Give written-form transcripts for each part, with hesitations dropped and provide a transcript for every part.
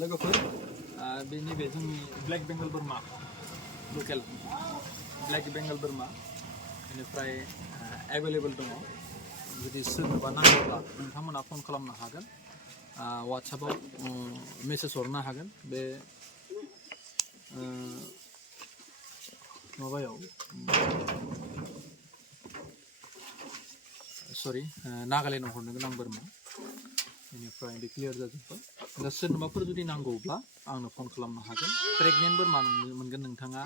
लोगोफोर बेनि बे जोंनि ब्लेक बेंगल बोरमा लकेल ब्लेक बेंगल बोरमा बेनिफ्राय एभेलेबल दङ जुदि सोरनोबा नांगौब्ला नोंथांमोना फन खालामनो हागोन WhatsAppआव मेसेज हरनो हागोन बे माबायाव सरि नागालेण्डआव हरनो गोनां बोरमा बेनिफ्राय बे क्लियार जाजोब्बाय दा सोरनोबाफोर जुदि नांगौब्ला आंनो फन खालामनो हागोन प्रेगनेन्ट बोरमा मोनगोन नोंथाङा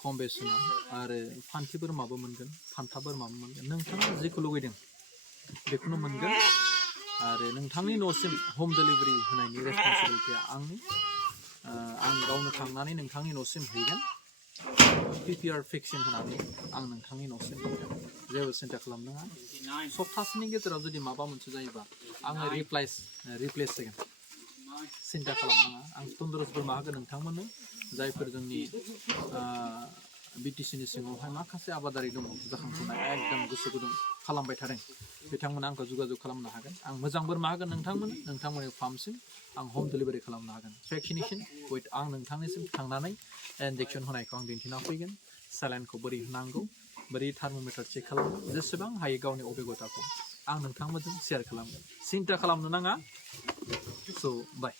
खम बेसेनाव आरो फान्थि बोरमाबो मोनगोन फान्था बोरमाबो मोनगोन नोंथाङा जेखौ लुगैदों बेखौनो मोनगोन आरो नोंथांनि न'सिम हम डेलिभारि होनायनि रेसपन्सिबिलिटिया आंनि आं गावनो थांनानै नोंथांनि न'सिम हैगोन PPR भेक्सिन होनानै आं नोंथांनि न'सिम हैगोन जेबो सिन्था खालामनाङा सप्तासेनि गेजेराव जुदि माबा मोनसे जायोबा आङो रिप्लेस होगोन सिन्था खालामनाङा आं तन्दुरुस बोरमा होगोन नोंथांमोननो जायफोर जोंनि BTC नि सिङावहाय माखासे आबादारि दङ जाखांफुनाय एकदम गोसो गुदुं खालामबाय थादों बिथांमोना आंखौ जगाजग खालामनो हागोन आं मोजां बोरमा होगोन नोंथांमोननि फार्मसिम आं हम डेलिभारि खालामनो हागोन भेक्सिनेसन उइथ आं नोंथांनिसिम थांनानै इन्जेक्सन होनायखौ आं दिन्थिना फैगोन सेलाइनखौ बोरै होनांगौ बोरै थार्मोमिटार चेक खालामो जेसेबां हायो गावनि अभिगताखौ आं नोंथांमोनजों शेयार खालामगोन सिन्था खालामनो नाङा स' बाय